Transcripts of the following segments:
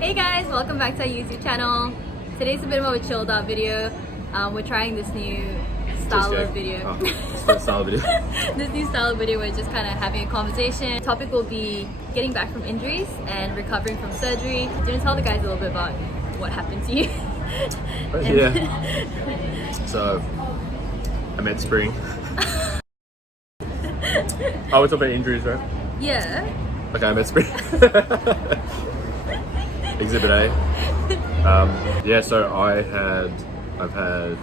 Hey guys, welcome back to our YouTube channel. Today's a bit of a chilled out video. We're trying this new style of video. Style video. This new style of video, we're just kind of having a conversation. The topic will be getting back from injuries and recovering from surgery. Do you want to tell the guys a little bit about what happened to you? Yeah. So, I met Spring. Oh, we're talking about injuries, right? Yeah. Okay, I met Spring. Exhibit A. Yeah, so I've had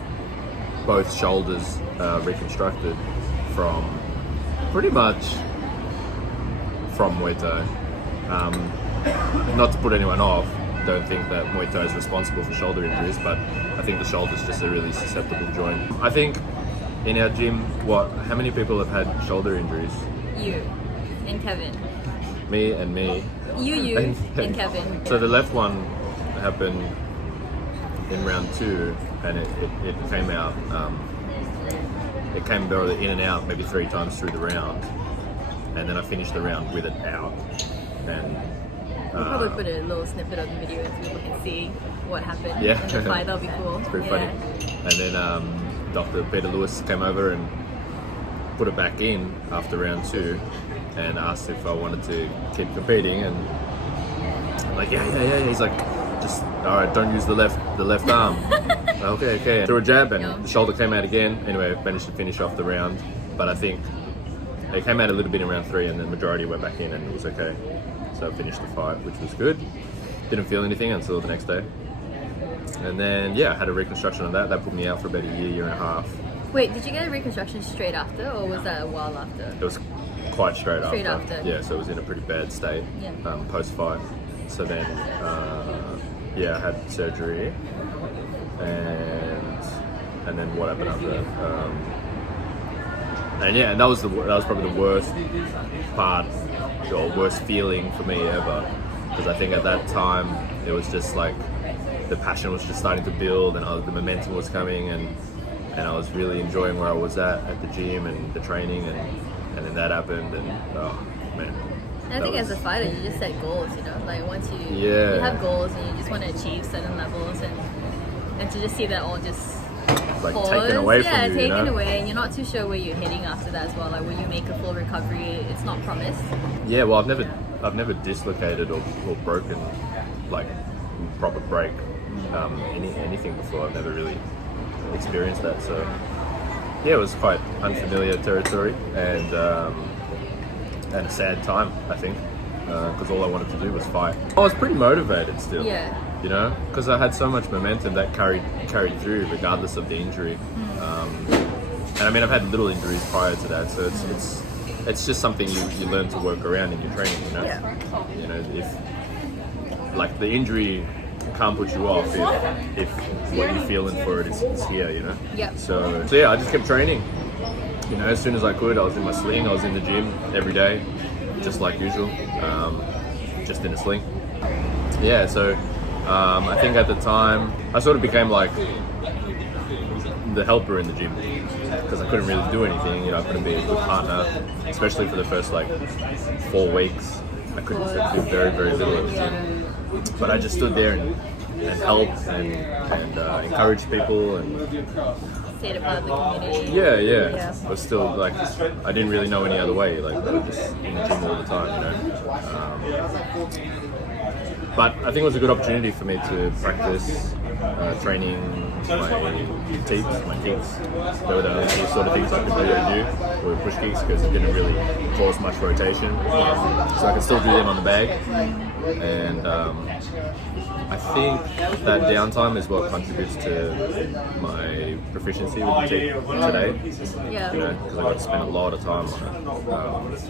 both shoulders reconstructed from pretty much from Muay Thai. Not to put anyone off, don't think that Muay Thai is responsible for shoulder injuries, but I think the shoulder is just a really susceptible joint. I think in our gym, how many people have had shoulder injuries? You and Kevin. Me and me. You and Kevin. So the left one happened in round 2, and it came out. It came in and out maybe 3 times through the round, and then I finished the round with it out. And we'll probably put a little snippet of the video so people can see what happened. Yeah. In the fight. That'll be cool. It's pretty funny. And then Dr. Peter Lewis came over and put it back in after round 2. And asked if I wanted to keep competing, and I'm like, yeah. He's like, just all right, don't use the left arm. Okay. Threw a jab, and the shoulder came out again. Anyway, I managed to finish off the round, but I think it came out a little bit in round 3, and the majority went back in, and it was okay. So I finished the fight, which was good. Didn't feel anything until the next day, and then I had a reconstruction on that. That put me out for about a year and a half. Wait, did you get a reconstruction straight after, or was that a while after? It was quite straight after. Yeah, so it was in a pretty bad state post-fight. So then, I had surgery, and then what happened after that? And that was probably the worst part, or worst feeling for me ever, because I think at that time it was just like the passion was just starting to build, and the momentum was coming, and I was really enjoying where I was at the gym and the training, and then that happened, and oh man. I think as a fighter, you just set goals, like once you have goals and you just want to achieve certain levels, and to just see that all just like pause. Taken away from you, taken away, and you're not too sure where you're heading after that as well. Like, will you make a full recovery? It's not promised. Yeah, well, I've never dislocated or broken, like proper break anything before. I've never really experienced that, so it was quite unfamiliar territory, and a sad time, I think, because all I wanted to do was fight. I was pretty motivated still, because I had so much momentum that carried through regardless of the injury. And I mean, I've had little injuries prior to that, so it's just something you learn to work around in your training, if like the injury can't put you off if what you're feeling for it is here, So I just kept training. As soon as I could, I was in my sling, I was in the gym every day, just like usual, just in a sling. So I think at the time, I sort of became like the helper in the gym, because I couldn't really do anything, I couldn't be a good partner, especially for the first 4 weeks. I couldn't do very, very little at the gym. But I just stood there and helped and encouraged people, and stayed a part of the community. Yeah. I was still I didn't really know any other way. I was just in the gym all the time, But I think it was a good opportunity for me to practice training my kicks. They were the only sort of things I could really do, were push kicks, because it didn't really cause much rotation. So I could still do them on the bag. And I think that downtime is what contributes to my proficiency with the kick today. Because I got to spend a lot of time on it.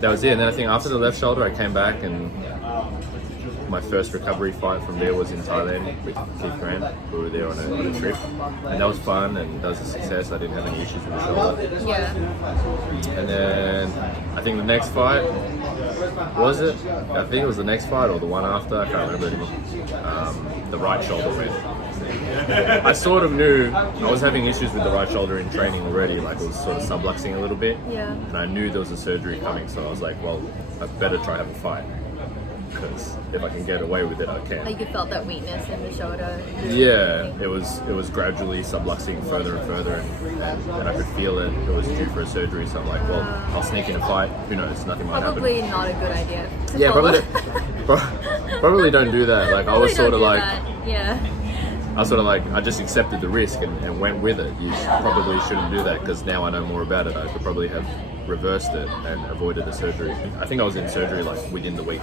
That was it. And then I think after the left shoulder, I came back, and my first recovery fight from there was in Thailand with Keith Grant. We were there on a trip, and that was fun, and that was a success. I didn't have any issues with the shoulder. And then I think the next fight, I think it was the next fight or the one after, I can't remember anymore. The right shoulder went. I sort of knew I was having issues with the right shoulder in training already, like it was sort of subluxing a little bit. And I knew there was a surgery coming, so I was like, well, I better try have a fight. because if I can get away with it, I can. Like you felt that weakness in the shoulder. Yeah, it was gradually subluxing further and further, and I could feel it. It was due for a surgery, so I'm like, well, I'll sneak in a fight. Who knows? Nothing might happen. Probably not a good idea. Yeah, probably don't do that. Like I was sort of like, yeah. I was sort of like, I just accepted the risk and went with it. You probably shouldn't do that because now I know more about it. I could probably have reversed it and avoided the surgery. I think I was in surgery like within the week.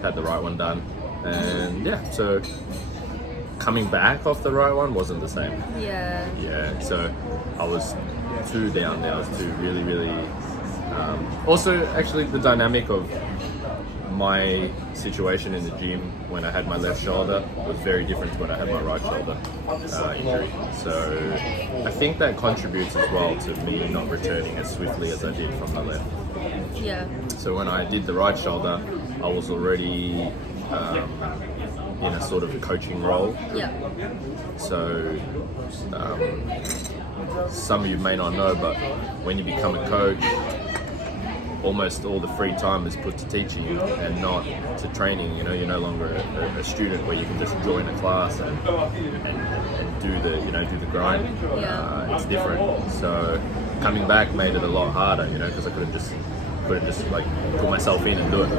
Had the right one done, and yeah, so coming back off the right one wasn't the same. Yeah, so I was too down there. I was too really. Also, actually, the dynamic of my situation in the gym when I had my left shoulder was very different to when I had my right shoulder injury. So I think that contributes as well to me not returning as swiftly as I did from the left. Yeah. So when I did the right shoulder, I was already in a sort of coaching role. Yeah. So some of you may not know, but when you become a coach, almost all the free time is put to teaching and not to training. You know, you're no longer a student where you can just join a class and do the grind. Yeah. It's different. So coming back made it a lot harder, because I couldn't just like put myself in and do it.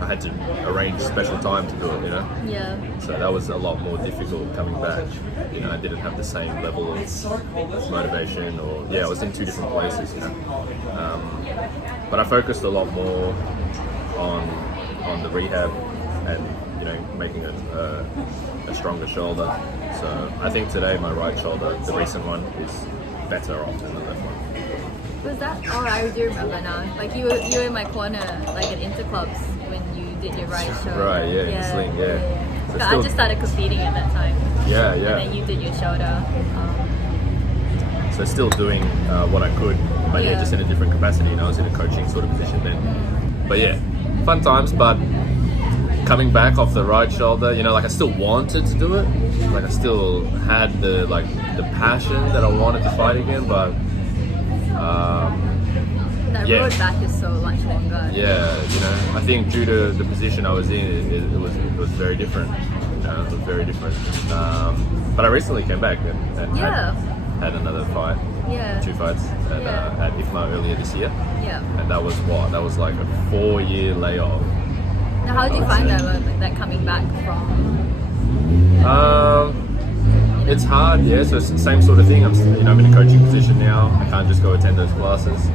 I had to arrange special time to do it, Yeah. So that was a lot more difficult coming back. I didn't have the same level of motivation, or I was in two different places, But I focused a lot more on the rehab and making a stronger shoulder. So I think today my right shoulder, the recent one, is better off than the left one. Was that? Oh, I do remember now. Like you were in my corner, like at interclubs when you did your right shoulder. Right, yeah, in sling, yeah. So I just started competing at that time. Yeah. And then you did your shoulder. So still doing what I could, but just in a different capacity, and I was in a coaching sort of position then. But yeah, fun times. But coming back off the right shoulder, like I still wanted to do it. Like I still had the passion that I wanted to fight again, but. That road back is so much longer. Yeah, I think due to the position I was in, it was very different. It was very different. But I recently came back and had another fight. Yeah. 2 fights at IFMA earlier this year. Yeah. And that was what? That was like a 4-year layoff. Now, how did you find that coming back from? It's hard, yeah. So it's the same sort of thing. I'm in a coaching position now. I can't just go attend those classes.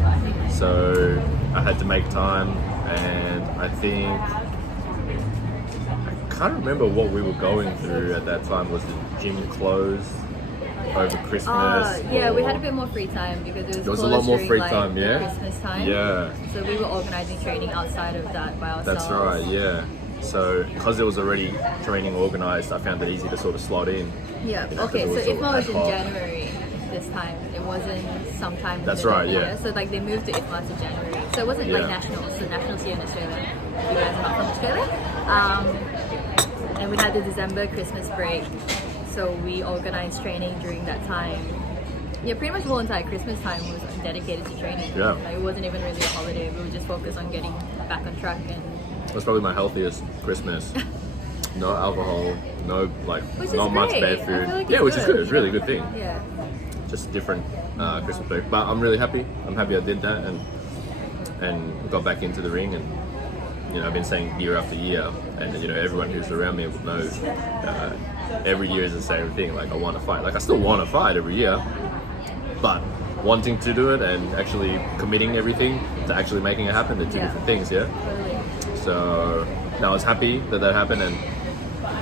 So I had to make time, and I think I can't remember what we were going through at that time. Was the gym closed over Christmas? Yeah, we had a bit more free time because it was a lot more free during, time, yeah. Christmas time. Yeah. So we were organizing training outside of that by ourselves. That's right, yeah. So because there was already training organized, I found it easy to sort of slot in. Yeah. Okay. So IFMA was in January this time. It wasn't sometime. That's right. Yeah. So like they moved to IFMA to January. So it wasn't like nationals. So nationals here in Australia. You guys are not from Australia. And we had the December Christmas break. So we organized training during that time. Yeah, pretty much the whole entire Christmas time was dedicated to training. Yeah. Like, it wasn't even really a holiday. We were just focused on getting back on track and. That's probably my healthiest Christmas. No alcohol, not much bad food. Like which is good. It's a really good thing. Yeah. Just different Christmas break. But I'm really happy. I'm happy I did that and got back into the ring, and I've been saying year after year, and everyone who's around me will know every year is the same thing. Like I want to fight. Like I still want to fight every year, but wanting to do it and actually committing everything to actually making it happen, they're two different things. Yeah. Totally. So I was happy that happened, and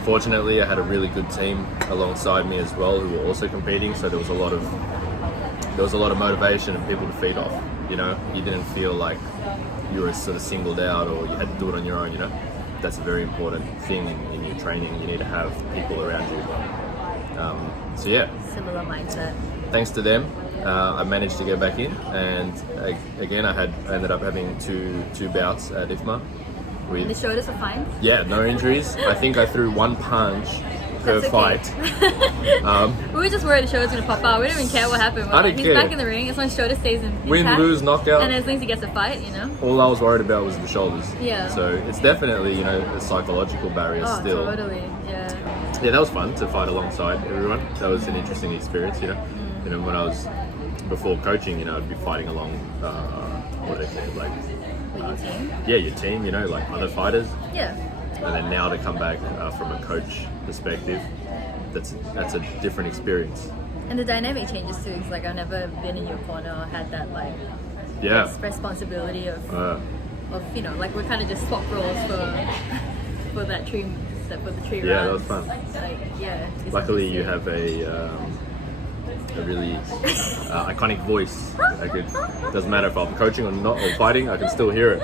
fortunately I had a really good team alongside me as well who were also competing. So there was a lot of motivation and people to feed off. You didn't feel like you were sort of singled out or you had to do it on your own. That's a very important thing in your training. You need to have people around you. So yeah. Similar mindset. Thanks to them, I managed to get back in, and again I ended up having two bouts at IFMA. And the shoulders are fine? Yeah, no injuries. I think I threw one punch per That's fight. We were just worried the show was going to pop out. We didn't even care what happened. We're I like, didn't he's care. back in the ring. As long as Shota stays in Win, intact, lose, knockout. and as long as he gets a fight, you know. All I was worried about was the shoulders. Yeah. So it's definitely, you know, a psychological barrier Oh, still. totally. Yeah. Yeah, that was fun to fight alongside everyone. That was an interesting experience, you know. You know, when I was before coaching, you know, I'd be fighting along. What do they say? Like, With your team. yeah, your team. You know, like other fighters. Yeah. And then now to come back from a coach perspective, that's a different experience. And the dynamic changes too. It's like I've never been in your corner or had that like Yeah. responsibility of you know, like we kind of just swap roles for that tree, for the tree Yeah, that runs. was fun. Like yeah. it's Luckily, you interesting. have a really iconic voice. Like it doesn't matter if I'm coaching or not or fighting, I can still hear it.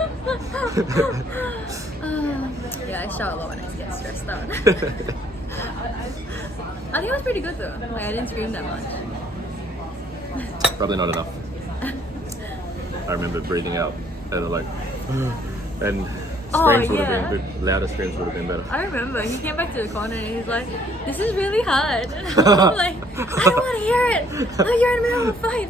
Yeah, I shout a lot when I get stressed out. I think it was pretty good though. Like I didn't scream that much. Probably not enough. I remember breathing out and like, and screams would have yeah. been good. Louder screams would have been better. I remember he came back to the corner and he's like, "This is really hard." I'm like, "I don't want to hear it. Oh, you're in the middle of a fight."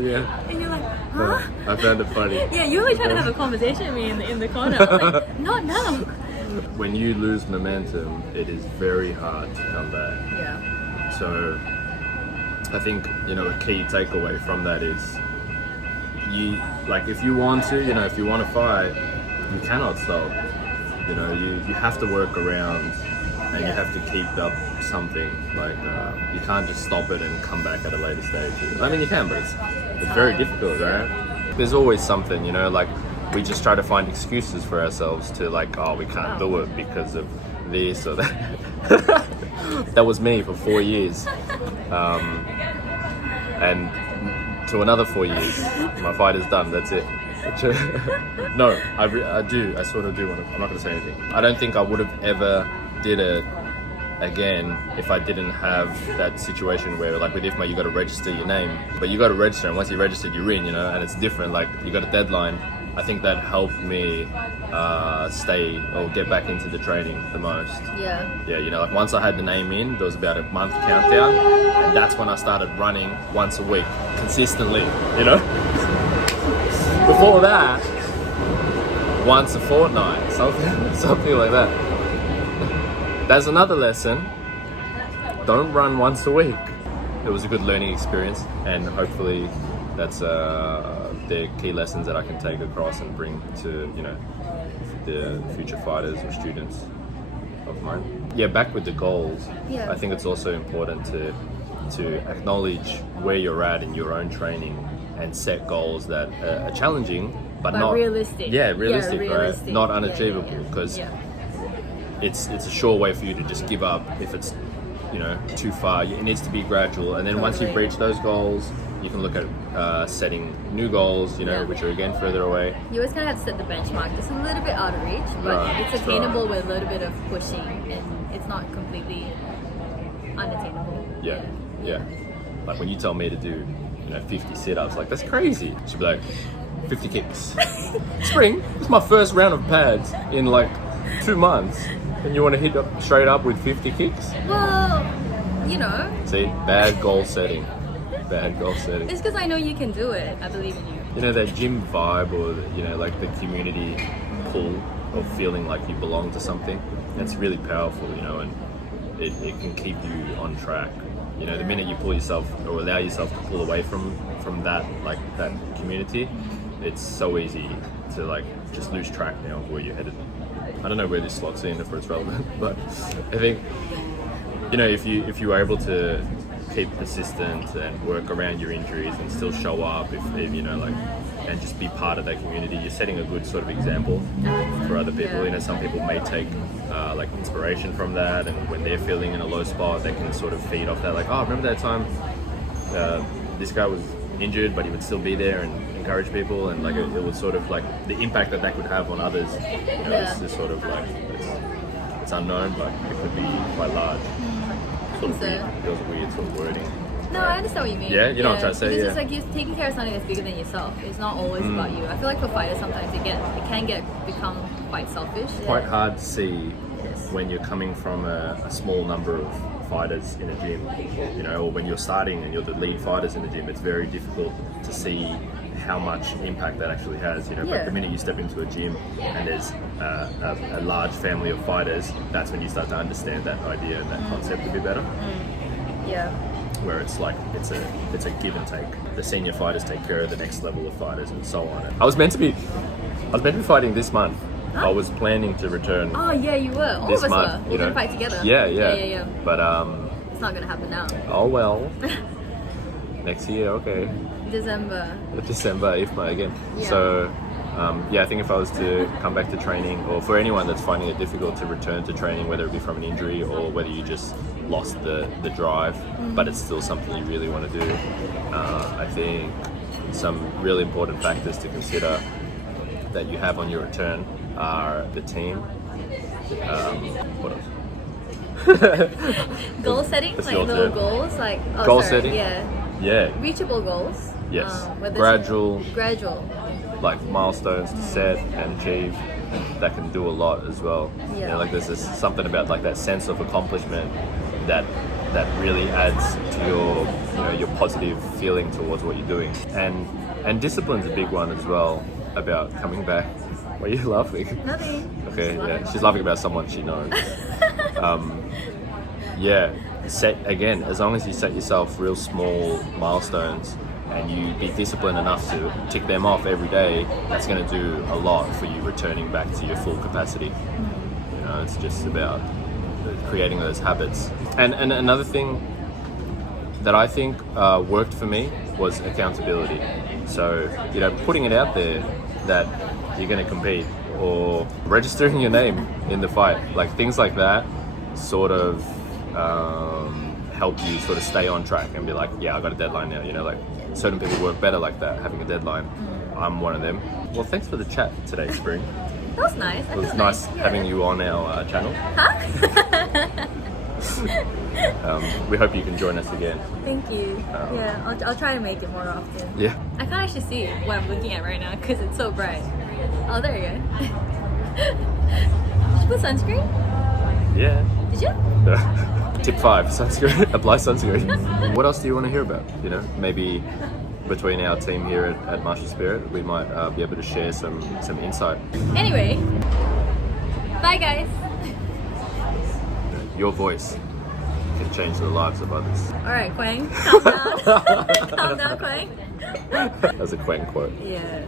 Yeah. And you're like, "Huh?" I found it funny. Yeah, you were trying to have a conversation with me in the corner. I was like, "Not now." When you lose momentum, it is very hard to come back. Yeah. So I think, you know, a key takeaway from that is you, like, if you want to, you know, if you want to fight, you cannot stop. You know, you have to work around and you have to keep up something. Like, you can't just stop it and come back at a later stage. I mean, you can, but it's very difficult, right? There's always something, you know, like, we just try to find excuses for ourselves to, like, oh, we can't do it because of this or that. That was me for 4 years. And to another 4 years, my fight is done, that's it. No, I sort of do want to, I'm not going to say anything. I don't think I would have ever did it again if I didn't have that situation where, like with IFMA, you got to register your name, but you got to register, and once you're registered, you're in, you know, and it's different, like you got a deadline. I think that helped me stay or get back into the training the most. Yeah. Yeah, you know, like once I had the name in, there was about a month countdown, and that's when I started running once a week, consistently, you know? Before that, once a fortnight, something like that. That's another lesson. Don't run once a week. It was a good learning experience, and hopefully that's the key lessons that I can take across and bring to, you know, the future fighters or students of mine. Yeah, back with the goals. Yeah. I think it's also important to acknowledge where you're at in your own training and set goals that are challenging, but not realistic. Yeah, realistic, realistic. right? Not unachievable, because it's a sure way for you to just give up if it's, you know, too far. It needs to be gradual, and then once you've reached those goals, you can look at setting new goals, you know, which are again further away. You always kind of have to set the benchmark just a little bit out of reach, but it's attainable with a little bit of pushing, and it's not completely unattainable. Yeah. Like when you tell me to do, you know, 50 sit-ups, like that's crazy. She'd be like, 50 kicks. Spring, it's my first round of pads in like 2 months, and you want to hit up straight up with 50 kicks? Well, you know. See, bad goal setting. Bad goal setting. It's because I know you can do it. I believe in you. You know, that gym vibe, or, you know, like the community pull of feeling like you belong to something, that's really powerful, you know, and it can keep you on track. You know, the minute you pull yourself or allow yourself to pull away from that, like that community, it's so easy to like just lose track now of where you're headed. I don't know where this slots in, if it's relevant, but I think, you know, if you are able to keep persistent and work around your injuries and still show up, if you know, like, and just be part of that community, you're setting a good sort of example for other people. You know, some people may take like inspiration from that, and when they're feeling in a low spot, they can sort of feed off that, like, oh, remember that time this guy was injured but he would still be there and encourage people, and like it would sort of like the impact that could have on others, you know, it's sort of like it's unknown, but it could be quite large. Sort of weird. It was a weird sort of wording. No, I understand what you mean. Yeah, you know what I'm trying to say. Because it's like you're taking care of something that's bigger than yourself. It's not always about you. I feel like for fighters sometimes it can become quite selfish. Quite hard to see when you're coming from a small number of fighters in a gym, you know, or when you're starting and you're the lead fighters in the gym, it's very difficult to see how much impact that actually has, you know. Yeah. But the minute you step into a gym and there's a large family of fighters, that's when you start to understand that idea and that concept a bit better. Yeah. Where it's like it's a give and take. The senior fighters take care of the next level of fighters and so on. I was meant to be fighting this month. I was planning to return. Oh yeah, you were. All this of us month, were. We're gonna fight together. Yeah. But it's not gonna happen now. oh well. Next year, okay. December, IFMA again. Yeah. So, I think if I was to come back to training, or for anyone that's finding it difficult to return to training, whether it be from an injury or whether you just lost the drive, but it's still something you really want to do, I think some really important factors to consider that you have on your return are the team. What else? goal setting, That's like your little turn. goals, like Goal setting? Yeah, reachable goals. Yes. Whether Gradual. Like Milestones to set and achieve that can do a lot as well. Yeah. You know, like there's something about like that sense of accomplishment that really adds to your positive feeling towards what you're doing. And discipline's a big one as well, about coming back. Why are you laughing? Nothing. Okay, yeah, she's laughing about someone she knows. Set again, as long as you set yourself real small milestones and you be disciplined enough to tick them off every day, that's going to do a lot for you returning back to your full capacity. You know, it's just about creating those habits. And another thing that I think worked for me was accountability. So, you know, putting it out there that you're going to compete, or registering your name in the fight, like things like that sort of help you sort of stay on track and be like, yeah, I got a deadline now. You know, like certain people work better like that, having a deadline. I'm one of them. Well, thanks for the chat today, Spring. That was nice. It was nice having you on our channel. We hope you can join us again. Thank you. I'll try to make it more often. Yeah. I can't actually see what I'm looking at right now because it's so bright. Oh, there you go. Did you put sunscreen? Yeah. Did you? Tip 5, sunscreen. Apply sunscreen. What else do you want to hear about? You know, maybe between our team here at Martial Spirit, we might be able to share some insight. Anyway, bye guys. Your voice can change the lives of others. All right, Quang, calm down. Calm down, Quang. That's a Quang quote. Yeah.